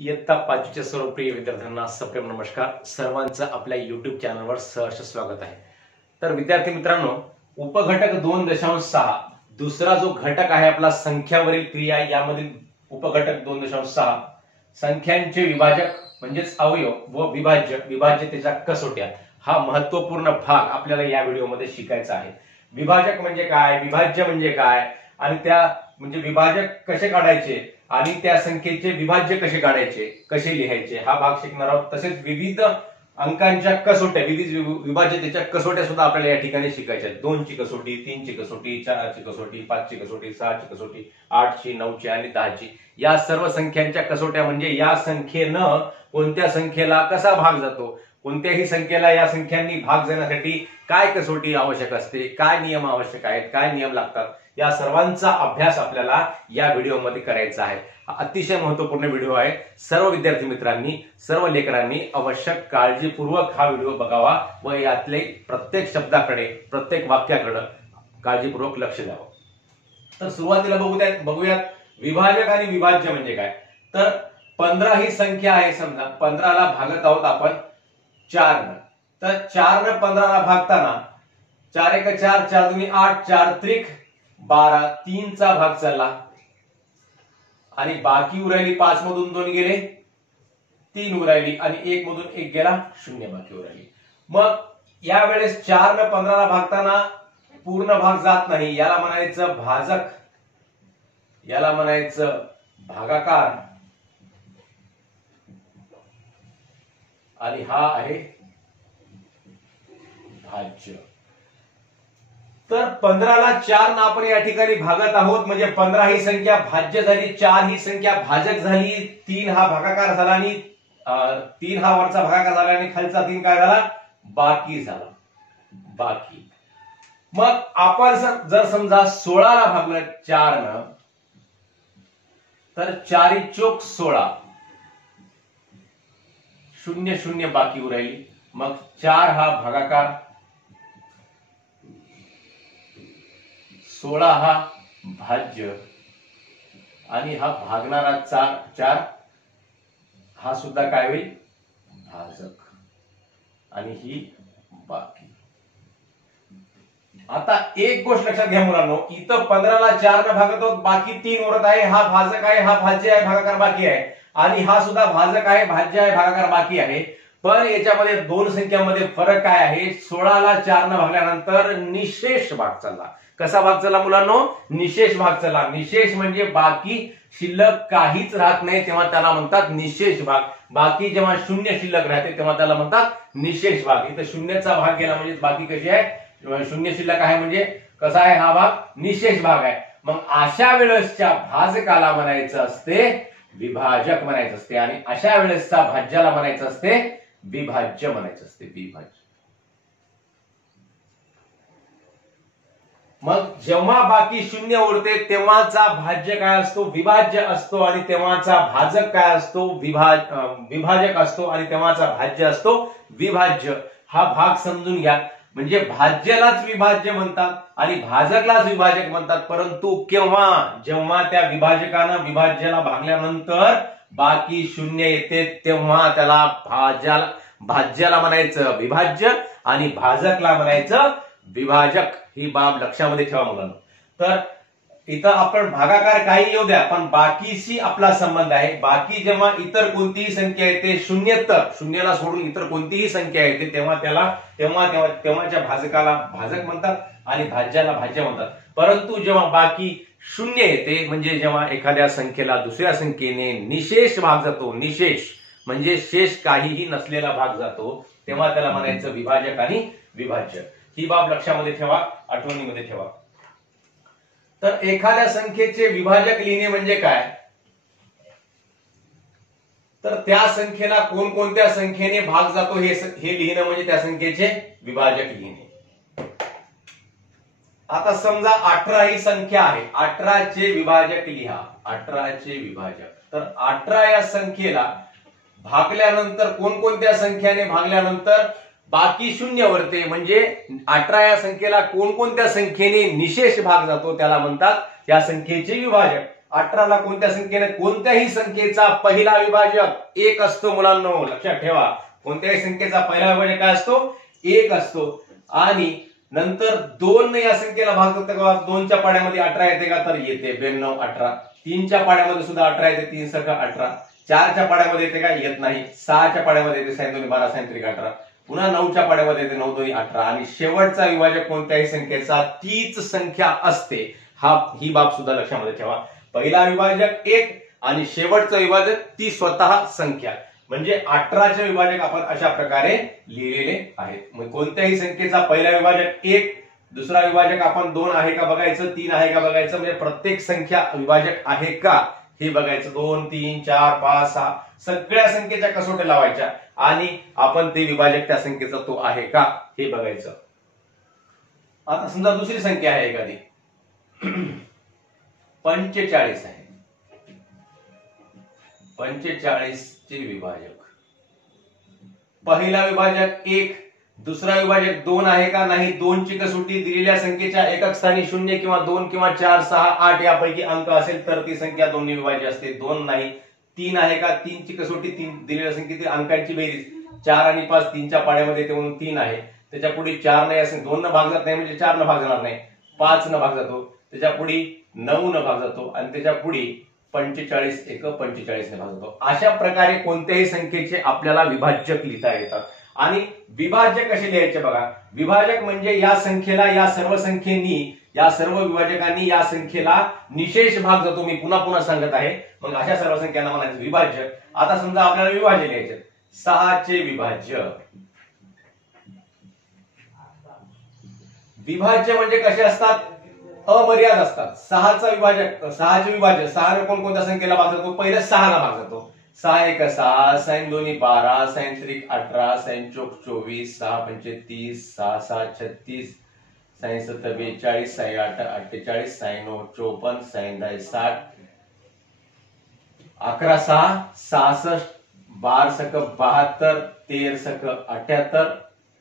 इयत्ता 5वीच्या सर्व प्रिय विद्यार्थ्यांना सप्रेम नमस्कार. सर्वांचं आपल्या युट्यूब चॅनलवर सहर्ष स्वागत आहे. तर विद्यार्थी मित्रांनो, उपघटक 2.6 दुसरा जो घटक आहे आपला संख्यावरील क्रिया, यामधील उपघटक 2.6 संख्यांचे विभाजक म्हणजेच अवयव व विभाज्यतेच्या कसोट्या हा महत्वपूर्ण भाग आपल्याला या व्हिडिओमध्ये शिकायचा आहे. विभाजक म्हणजे काय, विभाज्य म्हणजे काय आणि त्या म्हणजे विभाजक कसे काढायचे आणि त्या संख्येचे विभाज्य कसे काढायचे, कसे लिहायचे हा भाग शिकणार आहोत. तसेच विविध अंकांच्या कसोट्या, विविध विभाज्यतेच्या कसोट्या सुद्धा आपल्याला या ठिकाणी शिकायच्या आहेत. 2 ची कसोटी, 3 ची कसोटी, 4 ची कसोटी, 5 ची कसोटी, 6 ची कसोटी, 8 ची, 9 ची आणि 10 ची या सर्व संख्यांच्या कसोट्या म्हणजे या संख्येनं कोणत्या संख्येला कसा भाग जातो, कोणत्याही संख्येला या संख्यांनी भाग जाण्यासाठी काय कसोटी आवश्यक असते, काय नियम आवश्यक आहेत, काय नियम लागतात, या सर्वांचा अभ्यास आपल्याला या व्हिडिओमध्ये करायचा आहे. हा अतिशय महत्वपूर्ण व्हिडिओ आहे. सर्व विद्यार्थी मित्रांनी, सर्व लेकरांनी आवश्यक काळजीपूर्वक हा व्हिडिओ बघावा व यातले प्रत्येक शब्दाकडे, प्रत्येक वाक्याकडे काळजीपूर्वक लक्ष द्यावं. तर सुरुवातीला बघूयात विभाजक आणि विभाज्य म्हणजे काय. तर 15 ही संख्या आहे. समजा 15ला भागत आहोत आपण 4 न. तर 4 न 15ला भागताना 4 एक 4, 4 दुनी 8, 4 त्रिक 12, 3 चा भाग चालला आणि बाकी उरायली 5 मधून 2 गेले 3 उरायली आणि 1 मधून 1 गेला 0 बाकी उरायली. मग यावेळेस 4 न 15ला भागताना पूर्ण भाग जात नाही, याला म्हणायचं भाजक, याला म्हणायचं भागाकार आणि हा आहे भाज्य. तर 15ला 4 ना आपण या ठिकाणी भागत आहोत म्हणजे 15 ही संख्या भाज्य झाली, 4 ही संख्या भाजक झाली, 3 हा भागाकार झाला आणि 3 हा वरचा भागाकार झाला आणि खालचा 3 काय झाला, बाकी झाला, बाकी. मग आपण जर समजा 16ला भागलं 4 न, तर 4 चोक 16, 0 0 बाकी उरायली. मग 4 हा भागाकार, 16 हा भाज्य आणि हा भागणारा 4 हा सुद्धा काय होईल, भाजक आणि ही बाकी. आता एक गोष्ट लक्षात घ्या मुलांनो, इथं 15ला 4 न भागत आहोत, बाकी 3 उरत आहे. हा भाजक आहे, हा भाज्य आहे, भागाकार बाकी आहे आणि हा सुद्धा भाजक आहे, भाज्य आहे, भागाकार बाकी आहे. पण याच्यामध्ये दोन संख्यामध्ये फरक काय आहे, 16ला 4 न भागल्यानंतर निशेष भाग चालला. कसा भाग चालला मुलांनो, निशेष भाग चालला. निशेष म्हणजे बाकी शिल्लक काहीच राहत नाही तेव्हा त्याला म्हणतात निशेष भाग. बाकी जेव्हा 0 शिल्लक राहते तेव्हा त्याला म्हणतात निशेष भाग. इथं 0चा भाग गेला म्हणजे बाकी कशी आहे, 0 शिल्लक आहे म्हणजे कसा आहे, हा भाग निशेष भाग आहे. मग अशा वेळेसच्या भाजकाला म्हणायचं असते विभाजक म्हणायचं असते आणि अशा वेळेसचा भाज्याला म्हणायचं असते विभाज्य म्हणायचं असते, विभाज्य. मग जेव्हा बाकी 0 उरते तेव्हाचा भाज्य काय असतो, विभाज्य असतो आणि तेव्हाचा भाजक काय असतो, विभाजक असतो आणि तेव्हाचा भाज्य असतो विभाज्य. हा भाग समजून घ्या. म्हणजे भाज्यालाच विभाज्य म्हणतात आणि भाजकलाच विभाजक म्हणतात. परंतु केव्हा, जेव्हा त्या विभाजकानं विभाज्याला भागल्यानंतर बाकी 0 येते तेव्हा त्याला भाज्याला म्हणायचं विभाज्य आणि भाजकला म्हणायचं विभाजक. ही बाब लक्षामध्ये ठेवा मुलांना. तर इथं आपण भागाकार काही येऊ द्या पण बाकीशी आपला संबंध आहे. बाकी जेव्हा इतर कोणतीही संख्या येते, 0ला सोडून इतर कोणतीही संख्या येते तेव्हाच्या भाजकाला भाजक म्हणतात आणि भाज्याला भाज्य म्हणतात. परंतु जेव्हा बाकी 0 येते म्हणजे जेव्हा एखाद्या संख्येला दुसऱ्या संख्येने निशेष भाग जातो, निशेष म्हणजे शेष काहीही नसलेला भाग जातो, तेव्हा त्याला म्हणायचं विभाजक आणि विभाज्य. ही बाब लक्षामध्ये ठेवा, आठवणीमध्ये ठेवा. तर एखाद्या संख्येचे विभाजक लिहिणे म्हणजे काय, तर त्या संख्येला कोणकोणत्या संख्येने भाग जातो हे लिहिणं म्हणजे त्या संख्येचे विभाजक लिहिणे. आता समजा 18 ही संख्या आहे, 18 चे विभाजक लिहा, 18 चे विभाजक. तर 18 या संख्येला भागल्यानंतर कोणकोणत्या संख्याने भागल्यानंतर बाकी 0 उरते म्हणजे 18 या संख्येला कोणकोणत्या संख्येने निशेष भाग जातो त्याला म्हणतात या संख्येचे विभाजक. 18ला कोणत्या संख्येने, कोणत्याही संख्येचा पहिला विभाजक 1 असतो मुलांनो, लक्षात ठेवा. कोणत्याही संख्येचा पहिला विभाजक काय असतो, 1 असतो. आणि नंतर 2 या संख्येला भाग करतो का, 2च्या पाड्यामध्ये 18 येते का, तर येते. 92 18. 3च्या पाड्यामध्ये सुद्धा 18 येते, 3 सका 18. 4च्या पाड्यामध्ये येते का, येत नाही. 6च्या पाड्यामध्ये येते 6 2 12 6 3 18. पुन्हा 9च्या पाड्यामध्ये येते 9 2 18. आणि शेवटचा विभाजक कोणत्याही संख्येचा तीच संख्या असते. ही बाब सुद्धा लक्षामध्ये ठेवा. पहिला विभाजक 1 आणि शेवटचं विभाजक ती स्वतः संख्या, म्हणजे 18चे विभाजक आपण अशा प्रकारे लिहिलेले आहेत. मग कोणत्याही संख्येचा पहिला विभाजक 1, दुसरा विभाजक आपण 2 आहे का बघायचं, 3 आहे का बघायचं, म्हणजे प्रत्येक संख्या विभाजक आहे का हे बघायचं. 2 3 4 5 6 सगळ्या संख्येच्या कसोट्या लावायच्या आणि आपण ते विभाजक त्या संख्येचा तो आहे का हे बघायचं. आता समजा दुसरी संख्या आहे एखादी 45 आहे. 45 चे विभाजक, पहिला विभाजक 1, दुसरा विभाजक 2 आहे का नाही. 2 ची कसोटी दिलेल्या संख्येच्या एकक स्थानी 0 किंवा 2 किंवा 4 6 8 यापैकी अंक असेल तर ती संख्या दोन्ही विभाज्य असते. 2 नाही. 3 आहे का, 3 ची कसोटी दिलेल्या संख्येतील अंकांची बेरीज 4 आणि 5 3च्या पाड्यामध्ये येते म्हणून 3 आहे. त्याच्या पुढे 4 नाही असेल, 2 न भाग जात नाही म्हणजे 4 न भाग जाणार नाही, 5 न भाग जातो. त्याच्या पुढे 9 न भाग जातो आणि त्याच्या पुढे 45 एक 45 ने भाग जातो. अशा प्रकारे कोणत्याही संख्येचे आपल्याला विभाजक लिहिता येतात. आणि विभाजक कसे लिहायचे बघा. विभाजक म्हणजे या संख्येला, या सर्व संख्येनी, या सर्व विभाजकांनी या संख्येला निशेष भाग जातो. मी पुन्हा पुन्हा सांगत आहे. मग अशा सर्व संख्यांना म्हणायचं विभाज्य. आता समजा आपल्याला विभाज्य लिहायचे, 6 चे विभाज्य. विभाज्य म्हणजे कसे असतात, अमर्याद असतात. 6चा विभाजक, 6चे विभाज्य, 6 कोणत्या संख्येला भाग जातो, पहिले 6 ला भाग जातो. 6 1 6, 6 2 12, 6 3 18, 6 4 24, 6 5 30, 6 6 36, 6 7 42, 6 8 48, 6 9 54, 6 10 60, 11 6 66, 12 सक 72, 13 सक 78,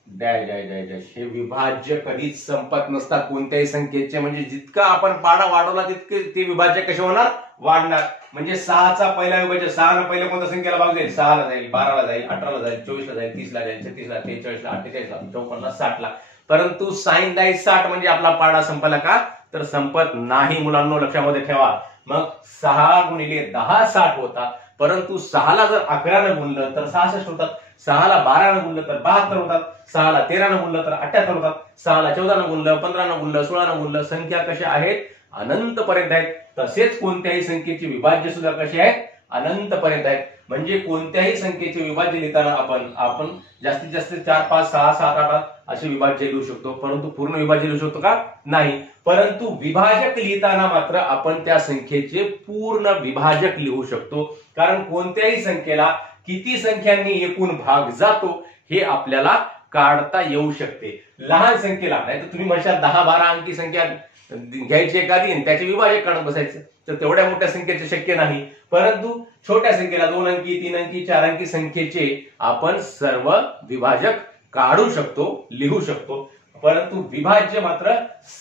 डॅश डॅश डॅश डॅश. हे विभाज्य कधीच संपत नसतात कोणत्याही संख्येचे. म्हणजे जितका आपण पाडा वाढवला तितके ते विभाज्य कसे होणार, वाढणार. म्हणजे 6चा पहिला विभाज्य, 6 न पहिले कोणत्या संख्येला भाग जाईल, 6 ला जाईल, 12 ला जाईल, 18 ला जाईल, 24 ला जाईल, 30 ला जाईल, 36 ला, 43 ला, 48 ला, 54 ला, 60 ला. परंतु साइन डाय 60 म्हणजे आपला पाडा संपला का, तर संपत नाही मुलांनो, लक्षामध्ये ठेवा. मग 6 गुणिले 10 60 होता. परंतु 6 ला जर 11 ने गुणलं तर 66 होतात. 6 ला 12 ने गुणलं तर 72 होतात. 6 ला 13 ने गुणलं तर 78 होतात. 6 ला 14 ने गुणलं, 15 ने गुणलं, 16 ने गुणलं. संख्या कशा आहेत, अनंत पर्यंत आहेत. तसेच कोणत्याही संख्येची विभाज्य सुद्धा कशी आहेत, अनंत पर्यंत आहेत. म्हणजे कोणत्याही संख्येचे विभाज्य लिहिताना आपण जास्तीत जास्त 4 5 6 7 8 असे विभाज्य लिहू शकतो. परंतु पूर्ण विभाज्य लिहू शकतो का, नाही. परंतु विभाजक लिहिताना मात्र आपण त्या संख्येचे पूर्ण विभाजक लिहू शकतो. कारण कोणत्याही संख्येला किती संख्यांनी एकूण भाग जातो हे आपल्याला काढता येऊ शकते. लहान संख्येला नाही तर तुम्ही म्हणशाल 10 12 अंकी संख्या घ्यायची एखादी आणि त्याचे विभाजक काढत बसायचं, तर तेवढ्या मोठ्या संख्येचे शक्य नाही. परंतु छोट्या संख्येला 2 अंकी 3 अंकी 4 अंकी संख्येचे आपण सर्व विभाजक काढू शकतो, लिहू शकतो. परंतु विभाज्य मात्र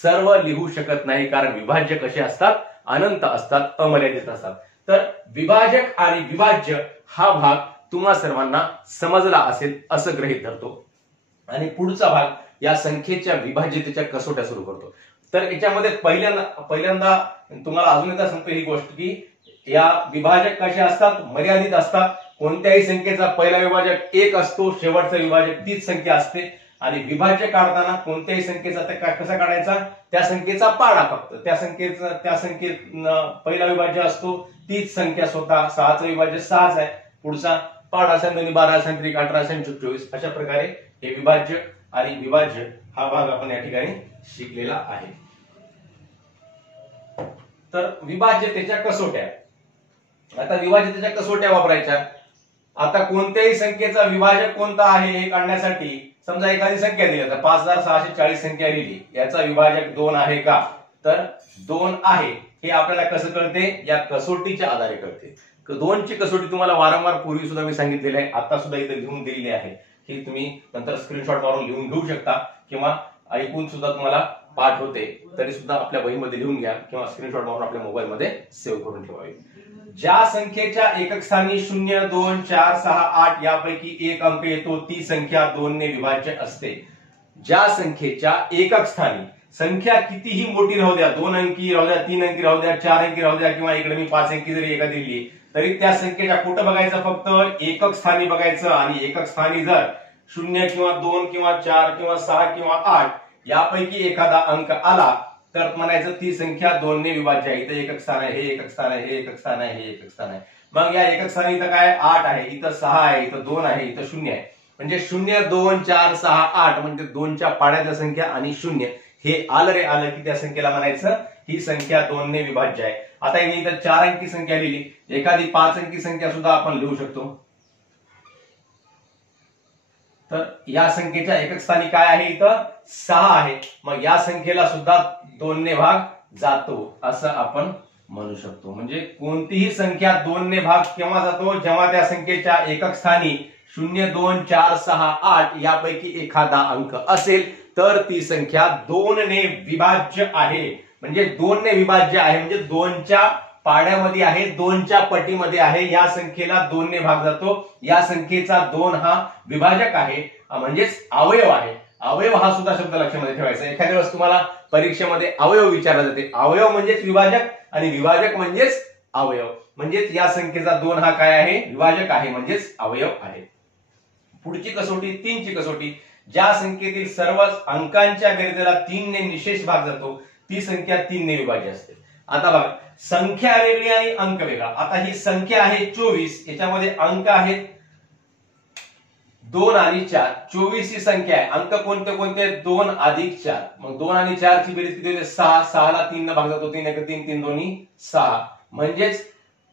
सर्व लिहू शकत नाही. कारण विभाज्य कसे असतात, अनंत असतात, अमर्यादित असतात. तर विभाजक आणि विभाज्य हा भाग तुम्हा सर्वांना समजला असेल असं गृहीत धरतो. आणि पुढचा भाग या संख्येच्या विभाज्यतेच्या कसोट्या सुरू करतो. तर याच्यामध्ये पहिल्यांदा तुम्हाला अजून एकदा सांगतो ही गोष्ट की या विभाजक कसे असतात, मर्यादित असतात. कोणत्याही संख्येचा पहिला विभाजक 1 असतो, शेवटचा विभाजक तीच संख्या असते. आणि विभाज्य काढताना कोणत्याही संख्येचा कसा काढायचा, त्या संख्येचा पाडा फक्त, त्या संख्येत पहिला विभाज्य असतो तीच संख्या स्वतः. 6चं विभाज्य 6च आहे. पुढचा पाडा 6 2 12, 6 3 18, 6 4 24. अशा प्रकारे हे विभाज्य आणि विभाज्य हा भाग आपण या ठिकाणी शिकलेला आहे. तर विभाज्यतेच्या कसोट्या. आता विभाज्यतेच्या कसोट्या वापरायच्या. आता कोणत्याही संख्येचा विभाजक कोणता आहे हे काढण्यासाठी समजा एखादी संख्या दिली, आता 5640 संख्या लिहिली, याचा विभाजक 2 आहे का, तर 2 आहे. हे आपल्याला कसं कळते, या कसोटीच्या आधारे कळते. 2 ची कसोटी तुम्हाला वारंवार पूर्वी सुद्धा मी सांगितलेली आहे, आता सुद्धा इथे लिहून दिलेली आहे. ही तुम्ही नंतर स्क्रीनशॉट मारून लिहून घेऊ शकता किंवा ऐकून सुद्धा तुम्हाला पाठ होते तरी सुद्धा आपल्या वहीमध्ये लिहून घ्या किंवा स्क्रीनशॉट मारून आपल्या मोबाईलमध्ये सेव्ह करून ठेवावे. ज्या संख्येच्या एकक स्थानी 0, 2, 4, 6, 8 यापैकी एक अंक येतो ती संख्या 2 ने विभाज्य असते. ज्या संख्येच्या एकक स्थानी संख्या कितीही मोठी राहू द्या, 2 अंकी राहू द्या, 3 अंकी राहू द्या, 4 अंकी राहू द्या किंवा इकडे मी 5 अंकी जरी एखादी लिहिली तरी त्या संख्येच्या कुठं बघायचं, फक्त एकक स्थानी बघायचं. आणि एकक स्थानी जर 0 किंवा 2 किंवा 4 किंवा 6 किंवा 8 यापैकी एखादा अंक आला तर म्हणायचं ती संख्या 2 ने विभाज्य आहे. इथं एकक स्थान आहे, हे एकक स्थान आहे, हे एकक स्थान आहे, हे एकक स्थान आहे. मग या एकक स्थानी इथं काय 8 आहे, इथं 6 आहे, इथं 2 आहे, इथं 0 आहे. म्हणजे 0, 2, 4, 6, 8 म्हणजे 2च्या पाड्यातल्या संख्या आणि 0 हे आलं रे आलं की त्या संख्येला म्हणायचं ही संख्या 2 ने विभाज्य आहे. आता मी इथं 4 अंकी संख्या लिहिली, एखादी 5 अंकी संख्या सुद्धा आपण लिहू शकतो. तर या संख्येच्या एकक स्थानी काय आहे, इथं 6 आहे. मग या संख्येला सुद्धा 2 ने भाग जातो असं आपण म्हणू शकतो. म्हणजे कोणतीही संख्या 2 ने भाग केव्हा जातो, जेव्हा त्या संख्येच्या एकक स्थानी 0, 2, 4, 6, 8 यापैकी एखादा अंक असेल तर ती संख्या 2 ने विभाज्य आहे. म्हणजे 2 ने विभाज्य आहे म्हणजे 2च्या पाड्यामध्ये आहे, 2च्या पटीमध्ये आहे. या संख्येला 2 ने भाग जातो. या संख्येचा 2 हा विभाजक आहे म्हणजेच अवयव आहे. अवयव हा सुद्धा शब्द लक्षामध्ये ठेवायचा. एखाद्या वेळेस तुम्हाला परीक्षेमध्ये अवयव विचारला जाते. अवयव म्हणजेच विभाजक आणि विभाजक म्हणजेच अवयव. म्हणजेच या संख्येचा 2 हा काय आहे, विभाजक आहे म्हणजेच अवयव आहे. पुढची कसोटी 3 ची कसोटी. ज्या संख्येतील सर्व अंकांच्या बेरजेला 3 ने निशेष भाग जातो ती संख्या 3 ने विभाज्य असते. आता बघा, संख्या वेगळी आणि अंक वेगळा. आता ही संख्या आहे 24, याच्यामध्ये अंक आहेत 2 आणि 4. 24 ही संख्या आहे. अंक कोणते कोणते, 2 अधिक 4. मग 2 आणि 4 ची बेरीज किती होते, 6. 6 ला 3 ने भाग जातो, 3 1 3, 3 2 6. म्हणजेच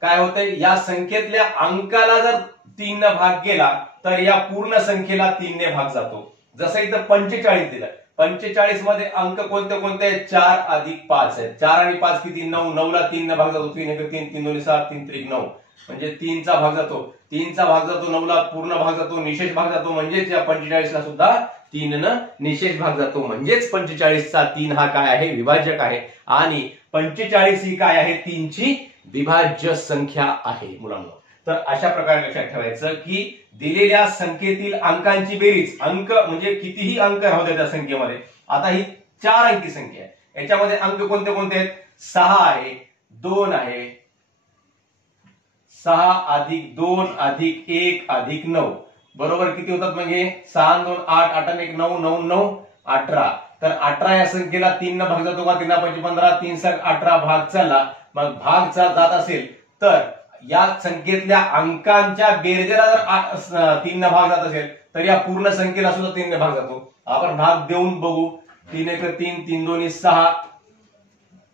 काय होतंय, या संख्येतल्या अंकाला जर 3 ने भाग गेला तर या पूर्ण संख्येला 3 ने भाग जातो. जसं इथं 45 दिलं, 45 मध्ये अंक कोणते कोणते, 4 अधिक 5 आहेत. 4 आणि 5 किती, 9. 9 ला 3 ने भाग जातो, 3 1 3, 3 2 6, 3 3 9. म्हणजे 3 चा भाग जातो, 3 चा भाग जातो, 9 ला पूर्ण भाग जातो, निशेष भाग जातो. म्हणजेच या 45 ला सुद्धा 3 न निशेष भाग जातो. म्हणजेच 45 चा 3 हा काय आहे, विभाजक आहे. आणि 45 ही काय आहे, 3 ची विभाज्य संख्या आहे मुलांना. तर अशा प्रकारे लक्षात ठेवायचं की दिलेल्या संख्येतील अंकांची बेरीज, अंक म्हणजे कितीही अंक राहू द्या त्या संख्येमध्ये. आता ही 4 अंकी संख्या आहे, याच्यामध्ये अंक कोणते कोणते आहेत, 6 आहे, 2 आहे, 6 अधिक 2 अधिक 1 अधिक 9 बरोबर किती होतात, म्हणजे 6 2 8, 8 1 9, 9 9 18. तर 18 या संख्येला 3 न भाग जातो का, 3 5 15, 3 7 18 भाग चालला. मग भाग जात असेल तर या संख्येतल्या अंकांच्या बेरजेला जर 3 न भाग जात असेल तर या पूर्ण संख्येला सुद्धा 3 ने भाग जातो. आपण भाग देऊन बघू. 3 1 3, 3 2 6,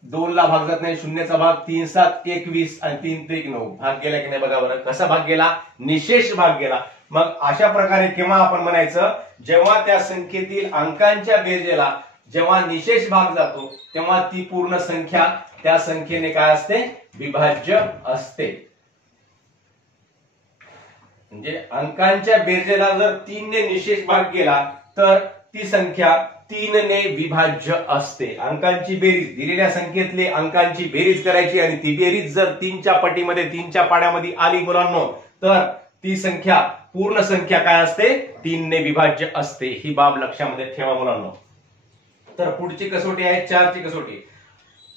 2 ला भाग जात नाही, 0 चा भाग, 3 7 21 आणि 3 3 9. भाग गेला की नाही बघा बरं, कसा भाग गेला, निशेष भाग गेला. मग अशा प्रकारे केव्हा आपण म्हणायचं, जेव्हा त्या संख्येतील अंकांच्या बेरजेला जेव्हा निशेष भाग जातो तेव्हा ती पूर्ण संख्या त्या संख्येने काय असते, विभाज्य असते. म्हणजे अंकांच्या बेरजेला जर 3 ने निशेष भाग गेला तर ती संख्या 3 ने विभाज्य असते. अंकांची बेरीज, दिलेल्या संख्येतले अंकांची बेरीज करायची आणि ती बेरीज जर 3च्या पटीमध्ये 3च्या पाड्यामध्ये आली मुलांनो तर ती संख्या पूर्ण संख्या काय असते, 3 ने विभाज्य असते. ही बाब लक्षामध्ये ठेवा मुलांनो. तर पुढची कसोटी आहे 4 ची कसोटी.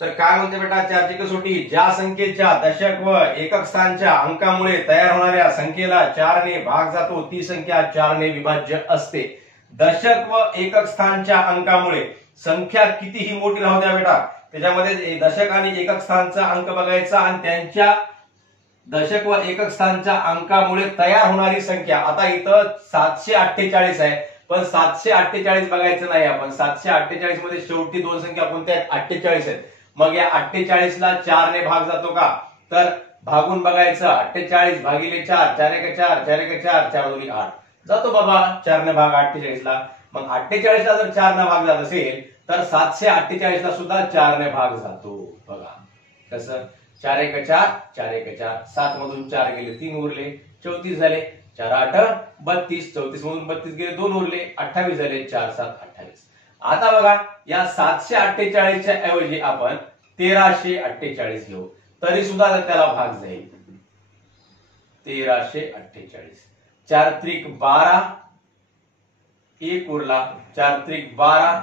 तर काय म्हणते बेटा 4 ची कसोटी, ज्या संख्येच्या दशक व एकक स्थानच्या अंकामुळे तयार होणाऱ्या संख्येला 4 ने भाग जातो ती संख्या 4 ने विभाज्य असते. दशक व एकक स्थानच्या अंकामुळे संख्या कितीही मोठी राहू द्या बेटा, त्याच्यामध्ये दशक आणि एकक स्थानचा अंक बघायचा आणि त्यांच्या दशक व एकक स्थानच्या अंकामुळे तयार होणारी संख्या. आता इथं 748 आहे, पण 748 बघायचं नाही आपण. 748 मध्ये शेवटी 2 संख्या कोणत्या आहेत, 48 आहेत. मग या 48 ला 4 ने भाग जातो का, तर भागून बघायचं. 48 भागिले 4, 4 1 4, 4 1 4, 4 2 8 जातो बाबा 4 ने भाग 48 ला. मग 48 ला जर 4 ने भाग जात असेल तर 748 ला सुद्धा 4 ने भाग जातो. बघा कसं, 4 1 4, 4 1 4, 7 मधून 4 गेले 3 उरले, 34 झाले. 4 8 32, 34 मधून 32 गेले 2 उरले, 28 झाले. 4 7 28. आता बघा या 748च्या ऐवजी आपण 1348 घेऊ तरी सुद्धा त्याला भाग जाईल. 1348 4 त्रिक 12 1 उरला 4 त्रिक 12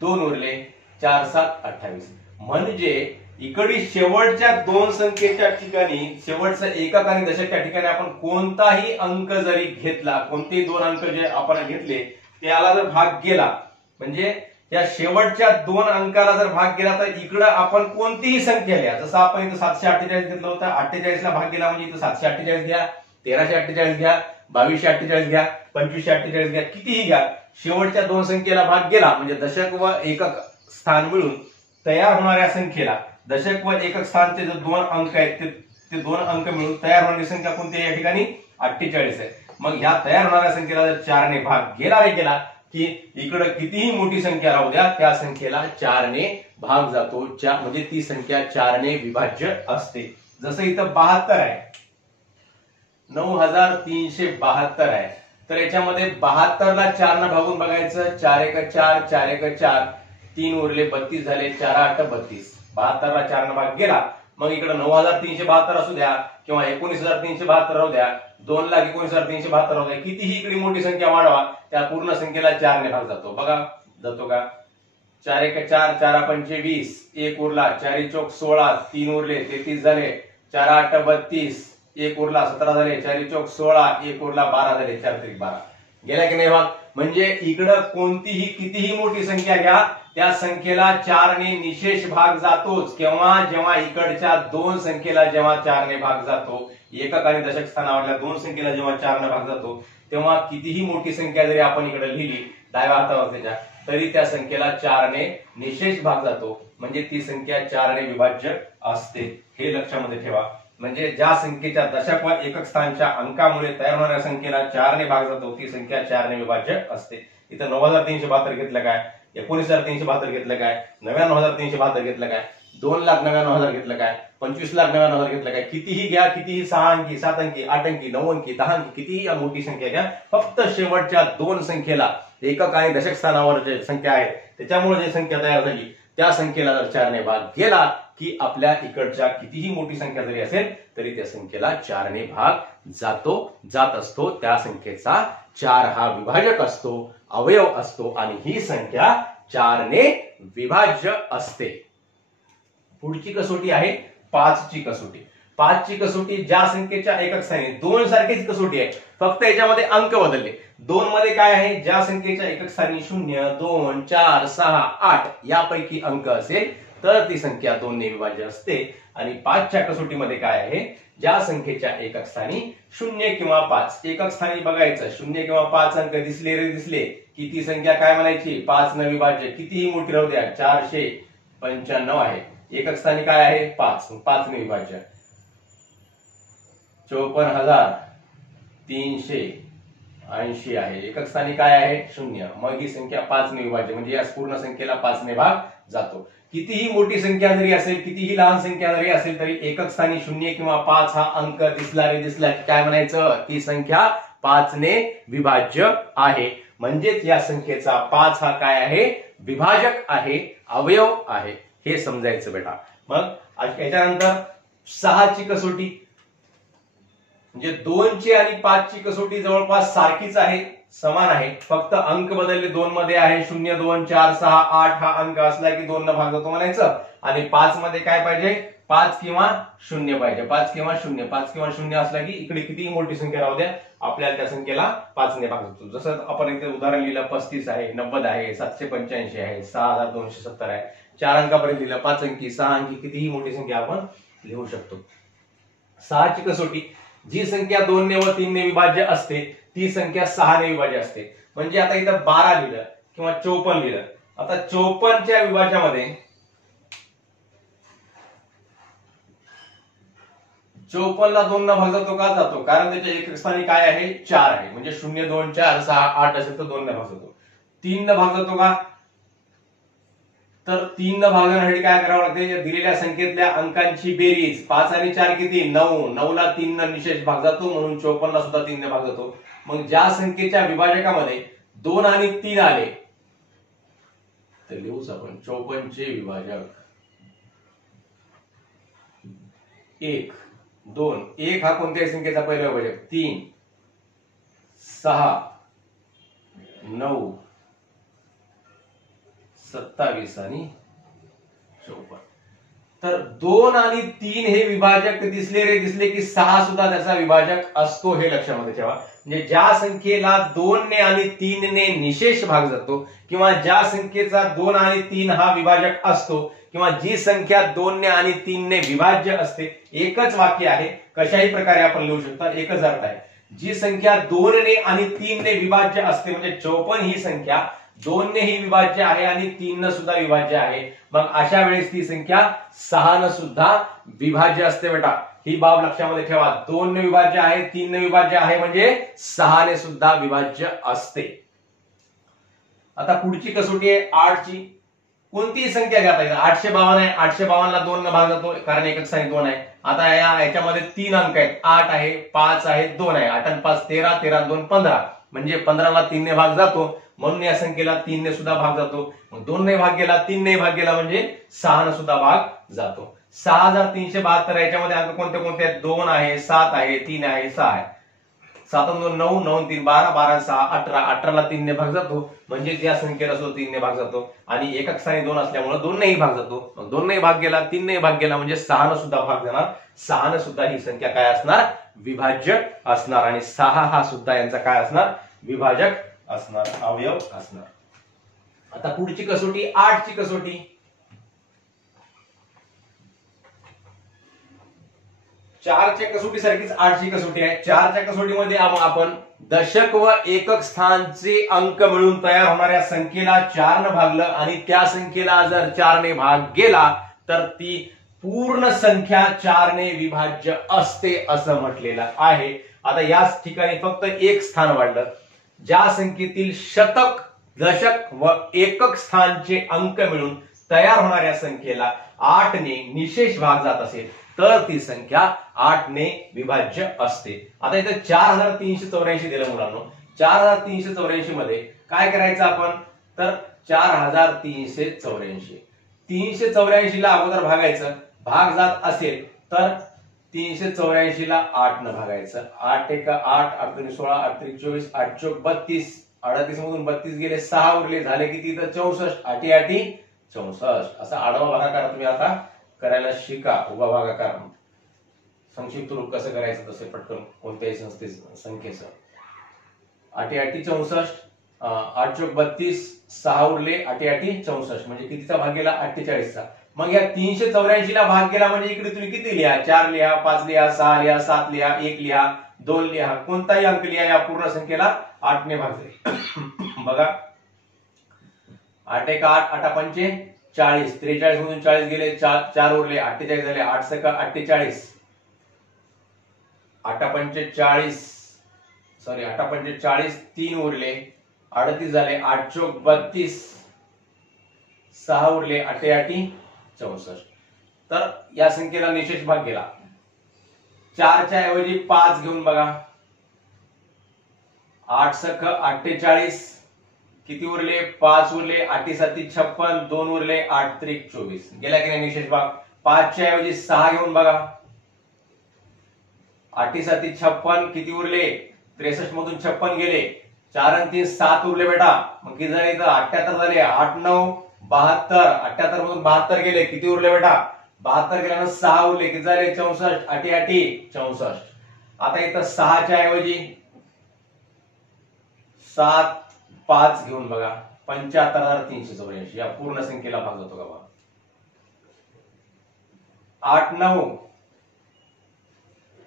2 उरले 4 7 28 म्हणजे इकडे शेवटच्या दोन संख्येच्या ठिकाणी शेवटचा एकक आणि दशकच्या ठिकाणी आपण कोणताही अंक जरी घेतला कोणतेही दोन अंक जे आपण घेतले त्याला जर भाग गेला म्हणजे या शेवटच्या दोन अंकाला जर भाग गेला तर इकडं आपण कोणतीही संख्या लिहा. जसं आपण इथं 748 घेतलं होतं 48 ला भाग गेला म्हणजे इथं 748 घ्या 1348 घ्या 2248 घ्या 2548 घ्या कितीही घ्या. शेवटच्या दोन संख्येला भाग गेला म्हणजे दशक व एकक स्थान मिळून तयार होणाऱ्या संख्येला दशक व एकक स्थानचे जे दोन अंक आहेत ते दोन अंक मिळून तयार होणारी संख्या कोणती आहे या ठिकाणी 48 आहे. मग ह्या तयार होणाऱ्या संख्येला जर 4 ने भाग गेला की इकडे कितीही मोठी संख्या राहू द्या त्या संख्येला 4 ने भाग जातो म्हणजे ती संख्या 4 ने विभाज्य असते. जसं इथं 72 आहे 9372 आहे तर याच्यामध्ये 72 ला 4 ने भागून बघायचं 4 1 4 4 1 4 3 उरले 32 झाले 4 8 32 72 ला 4 ने भाग गेला. मग इकडे 9372 असू द्या किंवा 19372 राहू द्या 2,19,372 राहू द्या कितीही इकडे मोठी संख्या वाढवा त्या पूर्ण संख्येला 4 ने भाग जातो. बघा जातो का 4 1 4 4 5 20 1 उरला 4 चौक 16 3 उरले 33 झाले 4 8 32 1 उरला 17 झाले 4 चौक 16 1 उरला 12 झाले 4 त्रिक 12 गेला की नाही भाग. म्हणजे इकडं कोणतीही कितीही मोठी संख्या घ्या त्या संख्येला 4 ने निशेष भाग जातोच. जेव्हा इकडच्या दोन संख्येला जेव्हा 4 ने भाग जातो एकक आणि दशक स्थानावरल्या दोन संख्येला जेव्हा 4 ने भाग जातो तेव्हा कितीही मोठी संख्या जरी आपण इकडे लिहिली डाव्या हातावर त्याच्या तरी त्या संख्येला 4 ने निशेष भाग जातो म्हणजे ती संख्या 4 ने विभाज्य असते. हे लक्षामध्ये ठेवा. म्हणजे ज्या संख्येच्या दशक व एकक स्थानच्या अंकामुळे तयार होणाऱ्या संख्येला 4 ने भाग जातो ती संख्या 4 ने विभाज्य असते. इथं 9372 घेतलं काय 19,372 घेतलं काय 99,372 घेतलं काय 2,99,000 घेतलं काय 25,99,000 घेतलं काय कितीही घ्या कितीही 6 अंकी 7 अंकी 8 अंकी 9 अंकी 10 अंकी कितीही मोठी संख्या घ्या फक्त शेवटच्या दोन संख्येला एकक आणि दशक स्थानावर जे संख्या आहे त्याच्यामुळे जी संख्या तयार झाली त्या संख्येला जर 4 ने भाग गेला की आपल्या इकडच्या कितीही मोठी संख्या जरी असेल तरी त्या संख्येला 4 ने भाग जात असतो. त्या संख्येचा 4 हा विभाजक असतो अवयव असतो आणि ही संख्या 4 ने विभाज्य असते. पुढची कसोटी आहे 5 ची कसोटी. 5 ची कसोटी ज्या संख्येच्या एकक स्थानी 2 सारखीच कसोटी आहे फक्त याच्यामध्ये अंक बदलले. 2 मध्ये काय आहे ज्या संख्येच्या एकक स्थानी 0 2 4 6 8 यापैकी अंक असेल तर ती संख्या 2 ने विभाज्य असते. आणि 5 च्या कसोटीमध्ये काय आहे ज्या संख्येच्या एकक स्थानी 0 किंवा 5 एकक स्थानी बघायचं 0 किंवा 5 अंक दिसले की ती संख्या काय म्हणायची 5 ने विभाज्य कितीही मोठी राहू द्या 495 आहे. एकक स्थानी काय आहे 5 ने विभाज्य 54,380 आहे. एकक स्थानी काय आहे 0 मग ही संख्या 5 ने विभाज्य म्हणजे या पूर्ण संख्येला 5 ने भाग जातो. कितीही मोठी संख्या जरी असेल कितीही लहान संख्या जरी असेल तरी एकक स्थानी 0 किंवा 5 हा अंक दिसला काय म्हणायचं ती संख्या 5 ने विभाज्य आहे. म्हणजेच या संख्येचा 5 हा काय आहे विभाजक आहे अवयव आहे हे समजायचं बेटा. मग याच्यानंतर 6 ची कसोटी म्हणजे 2 ची आणि 5 ची कसोटी जवळपास सारखीच आहे समान आहे फक्त अंक बदलले 2 मध्ये आहे 0 2 4 6 8 हा अंक असला की 2 न भाग जातो म्हणायचं. आणि 5 मध्ये काय पाहिजे 5 किंवा 0 पाहिजे 5 किंवा 0 5 किंवा 0 असला की इकडे कितीही मोठी संख्या राहू द्या आपल्याला त्या संख्येला 5 ने भाग जातो. जसं आपण इथे उदाहरण लिहिलं 35 आहे 90 आहे 785 आहे 6,270 आहे 4 अंकापर्यंत लिहिलं 5 अंकी 6 अंकी कितीही मोठी संख्या आपण लिहू शकतो. 6 ची कसोटी जी संख्या 2 ने व 3 ने विभाज्य असते ती संख्या 6 ने विभाज्य असते. म्हणजे आता इथं 12 लिहिलं किंवा 54 लिहिलं. आता 54 च्या विभाज्यामध्ये 54 ला 2 न भाग जातो का जातो कारण त्याच्या एकक स्थानी काय आहे 4 आहे म्हणजे 0 2 4 6 8 असेल तर 2 न भाग जातो. 3 न भाग जातो का तर 3 न भागण्यासाठी काय करावं लागते दिलेल्या संख्येतल्या अंकांची बेरीज 5 आणि 4 किती 9 9 ला 3 न निशेष भाग जातो म्हणून 54 ला सुद्धा 3 ने भाग जातो. मग ज्या संख्येच्या विभाजकामध्ये 2 आणि 3 आले तर लिहूच आपण 54 चे विभाजक 1 2 1 हा कोणत्याही संख्येचा पहिला विभाजक 3 6 9 27 आणि 54. तर 2 आणि 3 हे विभाजक दिसले की 6 सुद्धा त्याचा विभाजक असतो हे लक्षामध्ये ठेवा. म्हणजे ज्या संख्येला 2 ने आणि 3 ने निशेष भाग जातो किंवा ज्या संख्येचा 2 आणि 3 हा विभाजक असतो किंवा जी संख्या 2 ने आणि 3 ने विभाज्य असते, एकच वाक्य आहे, कशाही प्रकारे आपण लिहू शकता, एकच अर्थ आहे. जी संख्या 2 ने आणि 3 ने विभाज्य असते म्हणजे 54 ही संख्या 2 ने ही विभाज्य आहे आणि 3 न सुद्धा विभाज्य आहे, मग अशा वेळेस ती संख्या 6 न सुद्धा विभाज्य असते बेटा. ही बाब लक्षामध्ये ठेवा. 2 ने विभाज्य आहे, 3 ने विभाज्य आहे म्हणजे 6 ने सुद्धा विभाज्य असते. आता पुढची कसोटी आहे 8 ची. कोणतीही संख्या घेता येते. 852 आहे, 852 ला 2 न भाग जातो कारण एकक स्थानी 2 आहे. आता याच्यामध्ये 3 अंक आहेत, 8 आहे, 5 आहे, 2 आहे. 8 आणि 5 13, 13 2 15 म्हणजे 15 ला 3 ने भाग जातो म्हणून या संख्येला 3 ने सुद्धा भाग जातो. मग 2 ने भाग गेला, 3 ने भाग गेला म्हणजे 6 ने सुद्धा भाग जातो. 6372 याच्यामध्ये अंक कोणते कोणते आहेत? 2 आहे, 7 आहे, 3 आहे, 6 आहे. 7 2 9, 9 3 12, 12 6 18, 18 ला 3 ने भाग जातो म्हणजे या संख्येला सुद्धा 3 ने भाग जातो आणि एकक स्थानी 2 असल्यामुळे 2 नेही भाग जातो. मग 2 ने भाग गेला, 3 ने भाग गेला म्हणजे 6 ने सुद्धा भाग जाणार. 6 ने सुद्धा ही संख्या काय असणार? विभाज्य असणार आणि 6 हा सुद्धा यांचा काय असणार? विभाजक असणार, अवयव असणार. आता पुढची कसोटी 8 ची कसोटी. 4 च्या कसोटी सारखीच 8 ची कसोटी आहे. 4 च्या कसोटीमध्ये आपण दशक व एकक स्थानचे अंक मिळून तयार होणाऱ्या संख्येला 4 ने भागलं आणि त्या संख्येला जर 4 ने भाग गेला तर ती पूर्ण संख्या 4 ने विभाज्य असते असं म्हटलेलं आहे. आता याच ठिकाणी फक्त एक स्थान वाढलं. ज्या संख्येतील शतक, दशक व एकक स्थानचे अंक मिळून तयार होणाऱ्या संख्येला 8 ने निशेष भाग जात असेल तर ती संख्या 8 ने विभाज्य असते. आता इथे 4384 दिलं मुलांना. 4384 मध्ये काय करायचं आपण? तर 4384 384 ला अगोदर भागायचं. भाग जात असेल तर 384 ला 8 न भागायचं. 8 1 8, 8 2 16, 8 3 24, 8 4 32, 38 मधून 32 गेले, 6 उरले, झाले किती? तर 64. 8 8 64. असा आडवा भागाकार तुम्ही आता करायला शिका. उभा भागाकार संक्षिप्त रूप कसं करायचं तसे पटकन कोणत्याही संख्येचं. 8 8 64, 8 4 32, 6 उरले, 8 8 64 म्हणजे कितीचा भाग गेला? 48 चा. मग या 384 ला भाग गेला म्हणजे इकडे तुम्ही किती लिहा? 4 लिहा, 5 लिहा, 6 लिहा, 7 लिहा, 1 लिहा, 2 लिहा, कोणताही अंक लिहा. या पूर्ण संख्येला 8 ने भागले. बघा 8 1 8, 8 5 40, 43 मधून 40 गेले, 4 उरले, 48 झाले, 8 6 48, 8 5 40, सॉरी 8 5 40, 3 उरले, 38 झाले, 8 4 32, 6 उरले, 8 8 64. तर या संख्येला निशेष भाग गेला. 4 च्या ऐवजी 5 घेऊन बघा. 8 6 48, किती उरले? 5 उरले, 8 7 56, 2 उरले, 8 3 24, गेला की नाही निशेष भाग? 5 च्या ऐवजी 6 घेऊन बघा. 8 7 56, किती उरले? 63 मधून 56 गेले, 4 आणि 3 7 उरले बेटा. मग किती झाले? इथं 78 झाले. 8 9 72, 78 मधून 72 गेले, किती उरले बेटा? 72 गेल्यानं 6 उरले, किती झाले? 64. 8 8 64. आता इथं 6 च्या ऐवजी 7 5 घेऊन बघा. 75384 या पूर्ण संख्येला भाग जातो का बघा. 8 9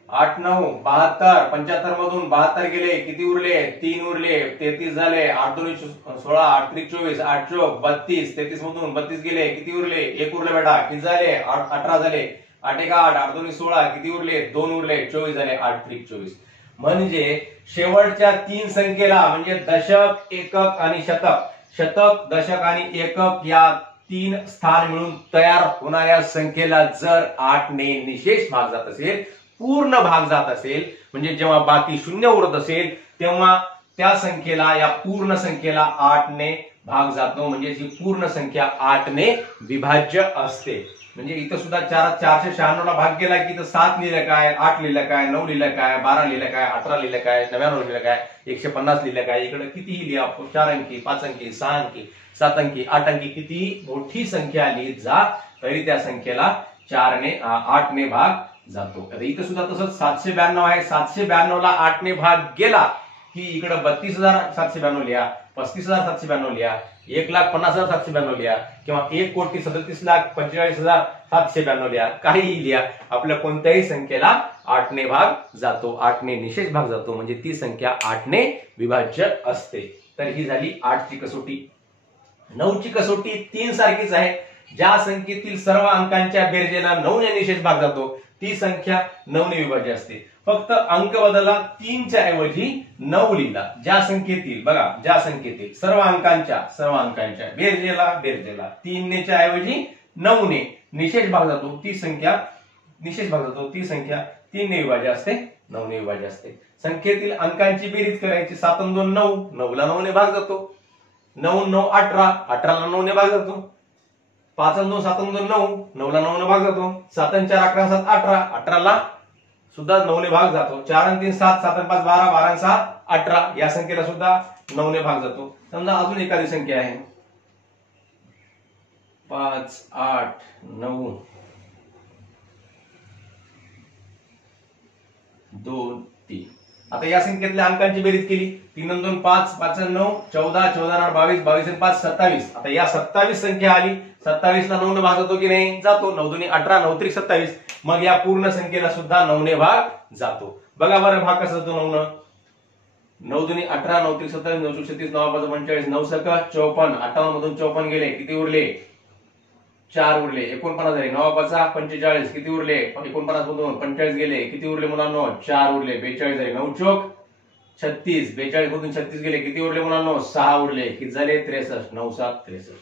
8 9 72, 75 मधून 72 गेले, किती उरले? 3 उरले, 33 झाले. 8 2 16, 8 3 24, 8 4 32, 33 मधून 32 गेले, किती उरले? 1 उरले बेटा, किती झाले? 18 झाले. 8 1 8, 8 2 16, किती उरले? 2 उरले, 24 झाले. 8 3 24. म्हणजे शेवटच्या 3 संख्येला म्हणजे दशक, एकक आणि शतक, शतक, दशक आणि एकक या 3 स्थान मिळून तयार होणाऱ्या संख्येला जर 8 ने निशेष भाग जात असेल, पूर्ण भाग जात असेल, म्हणजे जेव्हा बाकी शून्य उरत असेल तेव्हा त्या संख्येला, या पूर्ण संख्येला 8 ने भाग जातो, म्हणजे ही पूर्ण संख्या 8 ने विभाज्य असते. म्हणजे इथं सुद्धा 496 ला भाग गेला की इथं 7 लिहिलं काय, 8 लिहिलं काय, 9 लिहिलं काय, 12 लिहिलं काय, 18 लिहिलं काय, 99 लिहिलं काय, 150 लिहिलं काय, इकडे कितीही लिहा, 4 अंकी, 5 अंकी, 6 अंकी, 7 अंकी, 8 अंकी, किती मोठी संख्या लिहित जा तरी त्या संख्येला 8 ने भाग जातो. आता इथं सुद्धा तसंच 792 आहे, 792 ला 8 ने भाग गेला की इकडे 32,792 लिहा, 35,792 लिहा, 1,50,792 लिहा किंवा 1,37,45,792 लिहा, काहीही लिहा, आपल्या कोणत्याही संख्येला 8 ने भाग जातो, 8 ने निशेष भाग जातो, म्हणजे ती संख्या 8 ने विभाज्य असते. तर ही झाली 8 ची कसोटी. 9 ची कसोटी 3 सारखीच आहे. ज्या संख्येतील सर्व अंकांच्या बेरजेला 9 ने निशेष भाग जातो ती संख्या 9 ने विभाज्य असते. फक्त अंक बदलला, 3 च्या ऐवजी 9 लिहिला. ज्या संख्येतील बघा, ज्या संख्येतील सर्व अंकांच्या बेरजेला 3 ने च्या ऐवजी 9 ने निशेष भाग जातो ती संख्या 3 ने विभाज्य असते, 9 ने विभाज्य असते. संख्येतील अंकांची बेरीज करायची, 7 आणि 2 9, 9 ला 9 ने भाग जातो, 9 9 18, 18 ला 9 ने भाग जातो, 5 आणि 2 7 आणि 2 9, 9 ला 9 ने भाग जातो, 7 आणि 4 11 7 18, 18 ला सुद्धा 9 ने भाग जातो, 4 आणि 3 7, 7 आणि 5 12, 12 आणि 6 18, या संख्येला सुद्धा 9 ने भाग जातो. समजा अजून एखादी संख्या आहे 5 8 9 2 3. आता या संख्येतल्या अंकांची बेरीज केली, 3 आणि 2 5, 5 आणि 9 14, 14 आणि 8 22, 22 आणि 5 27. आता या 27 संख्या आली, 27 ला 9 ने भाग जातो की नाही, जातो. 9 2 18, 9 3 27. मग या पूर्ण संख्येला सुद्धा 9 ने भाग जातो. बघा बरं भाग कसा जातो 9 न. 9 2 18, 9 3 27, 9 36, 9 5 45, 9 7 54, 58 मधून 54 गेले, किती उरले, 4 उरले, 49 झाले, 9 5 45, किती उरले, 49 मधून 45 गेले, किती उरले मुलांनो, 4 उरले, 42 झाले, 9 चौक 36, 42 मधून 36 गेले, किती उरले मुलांनो, 6 उरले, किती झाले, 63, 9 7 63.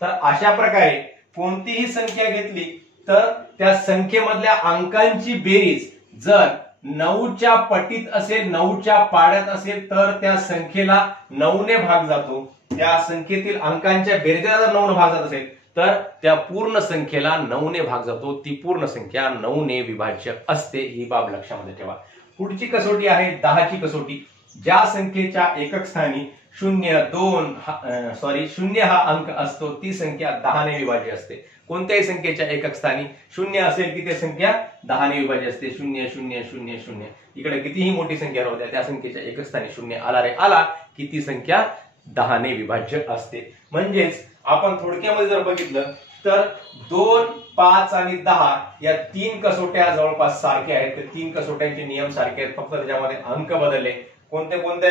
तर अशा प्रकारे कोणतीही संख्या घेतली तर त्या संख्येमधल्या अंकांची बेरीज जर 9च्या पटीत असेल, 9च्या पाड्यात असेल तर त्या संख्येला 9 ने भाग जातो. त्या संख्येतील अंकांच्या बेरजेला जर 9 ने भाग जात असेल तर त्या पूर्ण संख्येला 9 ने भाग जातो. ती पूर्ण संख्या 9 ने विभाज्य असते, ही बाब लक्षामध्ये ठेवा. पुढची कसोटी आहे 10 ची कसोटी. ज्या संख्येच्या एकक स्थानी 0 हा अंक असतो ती संख्या 10 ने विभाज्य असते. कोणत्याही संख्येच्या एकक स्थानी 0 असेल की ती संख्या 10 ने विभाज्य असते. 0 0 0 0. इकडे कितीही मोठी संख्या राहू द्या, त्या संख्येच्या एकक स्थानी 0 आला रे आला की ती संख्या 10 ने विभाज्य असते. म्हणजेच आपण थोडक्यामध्ये जर बघितलं तर 2 5 आणि 10 या 3 कसोट्या जवळपास सारख्या आहेत. तर 3 कसोट्यांचे नियम सारखे आहेत, फक्त त्याच्यामध्ये अंक बदलले. कोणते कोणते,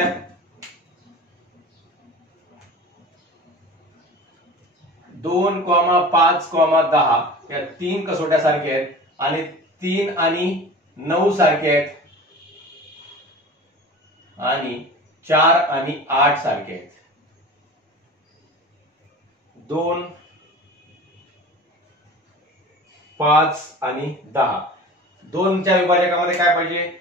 2, 5, 10 या 3 कसोट्या सारख्या आहेत आणि 3 आणि 9 सारखे आहेत आणि 4 आणि 8 सारखे आहेत. 2 5 आणि 10. 2च्या विभाजकामध्ये काय पाहिजे,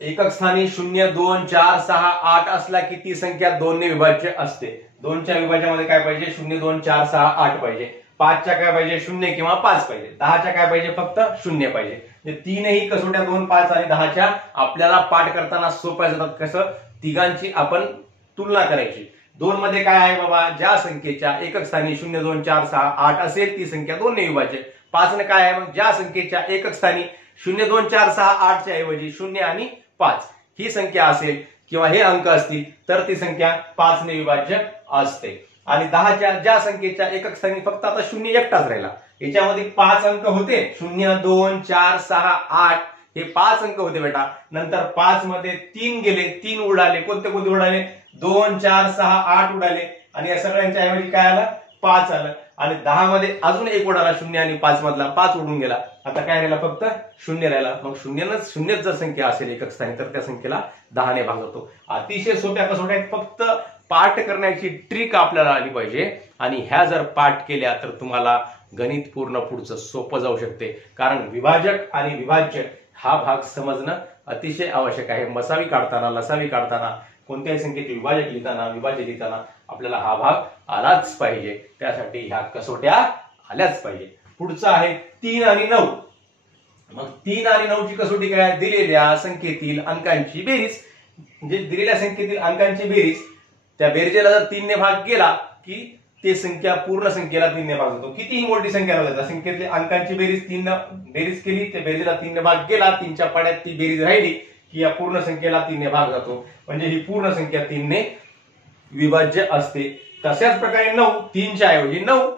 एकक स्थानी 0 2 4 6 8 असला की ती संख्या 2 ने विभाज्य असते. 2च्या विभाजकामध्ये काय पाहिजे, 0 2 4 6 8 पाहिजे. 5च्या काय पाहिजे, 0 किंवा 5 पाहिजे. 10च्या काय पाहिजे, फक्त 0 पाहिजे. तीनही कसोट्या 2 5 आणि 10च्या आपल्याला पाठ करताना सोप्या जातात. कसं, तिघांची आपण तुलना करायची. 2 मध्ये काय आहे बाबा, ज्या संख्येच्या एकक स्थानी 0 2 4 6 8 असेल ती संख्या 2 ने विभाज्य. 5 ने काय आहे, मग ज्या संख्येच्या एकक स्थानी 0 2 4 6 8 च्या ऐवजी 0 आणि 5 ही संख्या असेल किंवा हे अंक असतील तर ती संख्या 5 ने विभाज्य असते. आणि 10च्या ज्या संख्येच्या एकक स्थानी फक्त आता 0 एकटाच राहिला, याच्यामध्ये 5 अंक होते, 0 2 4 6 8 हे 5 अंक होते बेटा. नंतर 5 मध्ये 3 गेले, 3 उडाले. कोणते कोणते उडाले, 2 4 6 8 उडाले आणि या सगळ्यांच्या ऐवजी काय आलं, 5 आलं. आणि 10 मध्ये अजून एक उडाला, 0 आणि 5 मधला 5 उडून गेला. आता काय राहिला, फक्त 0 राहिला. मग 0 जर संख्या असेल एकक स्थानी तर त्या संख्येला 10 ने भाग होतो. अतिशय सोप्या कसोट्या आहेत, फक्त पाठ करण्याची ट्रिक आपल्याला आली पाहिजे. आणि ह्या जर पाठ केल्या तर तुम्हाला गणित पूर्ण पुढचं सोपं जाऊ शकते. कारण विभाजक आणि विभाज्य हा भाग समजणं अतिशय आवश्यक आहे. मसावी काढताना, लसावी काढताना, कोणत्याही संख्येचे विभाज्य लिहिताना आपल्याला हा भाग आलाच पाहिजे, त्यासाठी ह्या कसोट्या आल्याच पाहिजे. पुढचा आहे 3 आणि 9. मग 3 आणि 9 ची कसोटी काय? दिलेल्या संख्येतील अंकांची बेरीज. म्हणजे दिलेल्या संख्येतील अंकांची बेरीज, त्या बेरजेला जर 3 ने भाग केला की ते संख्या पूर्ण संख्येला 3 ने भाग जातो. कितीही मोठी संख्या राहू द्या, संख्येतली अंकांची बेरीज 3 ने बेरीज केली, त्या बेरजेला 3 ने भाग केला, 3च्या पाड्यात ती बेरीज राहिली की या पूर्ण संख्येला 3 ने भाग जातो. म्हणजे ही पूर्ण संख्या 3 ने विभाज्य असते. तशाच प्रकारे 9, 3च्या ऐवजी 9,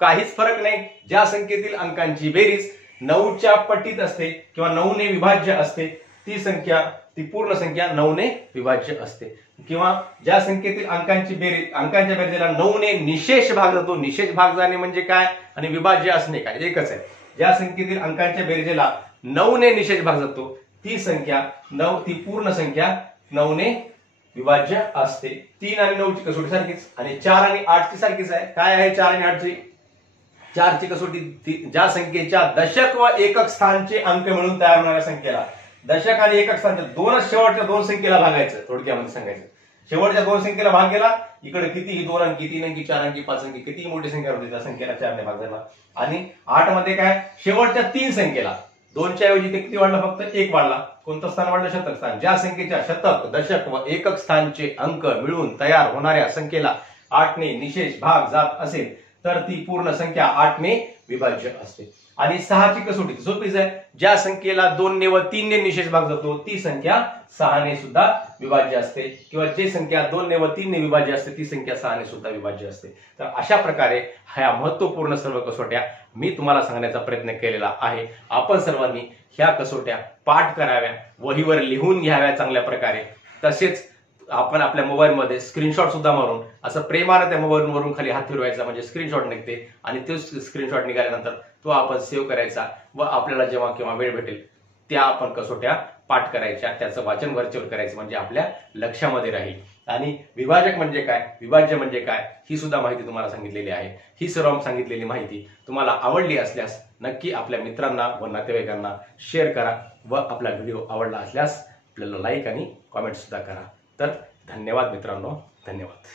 काहीच फरक नाही. ज्या संख्येतील अंकांची बेरीज 9च्या पटीत असते किंवा 9 ने विभाज्य असते ती संख्या, ती पूर्ण संख्या 9 ने विभाज्य असते. किंवा ज्या संख्येतील अंकांची बेरीज, अंकांच्या बेरजेला 9 ने निशेष भाग जातो. निशेष भाग जाणे म्हणजे काय आणि विभाज्य असणे काय एकच आहे. ज्या संख्येतील अंकांच्या बेरजेला 9 ने निशेष भाग जातो ती संख्या 9, ती पूर्ण संख्या 9 ने विभाज्य असते. 3 आणि 9 ची कसोटी सारखीच आणि 4 आणि 8 ची सारखीच आहे. काय आहे 4 आणि 8 ची? 4 ची कसोटी ज्या संख्येच्या दशक व एकक स्थानचे अंक मिळून तयार होणाऱ्या संख्येला, दशक आणि एकक स्थानच्या दोनच शेवटच्या 2 संख्येला भागायचं. थोडक्यामध्ये सांगायचं, शेवटच्या 2 संख्येला भाग केला, इकडे कितीही 2 अंकी, 3 अंकी, 4 अंकी, 5 अंकी, कितीही मोठी संख्या होती त्या संख्येला 4 ने भाग झाला. आणि 8 मध्ये काय? शेवटच्या 3 संख्येला 2च्या ऐवजी ते किती वाढला? फक्त 1 वाढला. कोणतं स्थान वाढलं? शतक स्थान. ज्या संख्येच्या शतक, दशक व एकक स्थानचे अंक मिळून तयार होणाऱ्या संख्येला 8 ने निशेष भाग जात असेल तर ती पूर्ण संख्या 8 ने विभाज्य असते. आणि 6 ची कसोटी सोपीच आहे. ज्या संख्येला 2 ने व 3 ने निशेष भाग जातो ती संख्या 6 ने सुद्धा विभाज्य असते. किंवा जी संख्या 2 ने व 3 ने विभाज्य असते ती संख्या 6 ने सुद्धा विभाज्य असते. तर अशा प्रकारे ह्या महत्वपूर्ण सर्व कसोट्या मी तुम्हाला सांगण्याचा प्रयत्न केलेला आहे. आपण सर्वांनी ह्या कसोट्या पाठ कराव्या, वहीवर लिहून घ्याव्या चांगल्या प्रकारे. तसेच आपण आपल्या मोबाईलमध्ये स्क्रीनशॉट सुद्धा मारून असं प्रेमाने त्या मोबाईलवरून खाली हात फिरवायचा म्हणजे स्क्रीनशॉट निघते आणि तो स्क्रीनशॉट निघाल्यानंतर तो आपण सेव्ह करायचा व आपल्याला जेव्हा केव्हा वेळ भेटेल त्या आपण कसोट्या पाठ करायच्या, त्याचं वाचन वरचेवर करायचं म्हणजे आपल्या लक्षामध्ये राहील. आणि विभाजक म्हणजे काय, विभाज्य म्हणजे काय ही सुद्धा माहिती तुम्हाला सांगितलेली आहे. ही सर्व सांगितलेली माहिती तुम्हाला आवडली असल्यास नक्की आपल्या मित्रांना व नातेवाईकांना शेअर करा व आपला व्हिडिओ आवडला असल्यास आपल्याला लाईक आणि कॉमेंट सुद्धा करा. तर धन्यवाद मित्रांनो, धन्यवाद.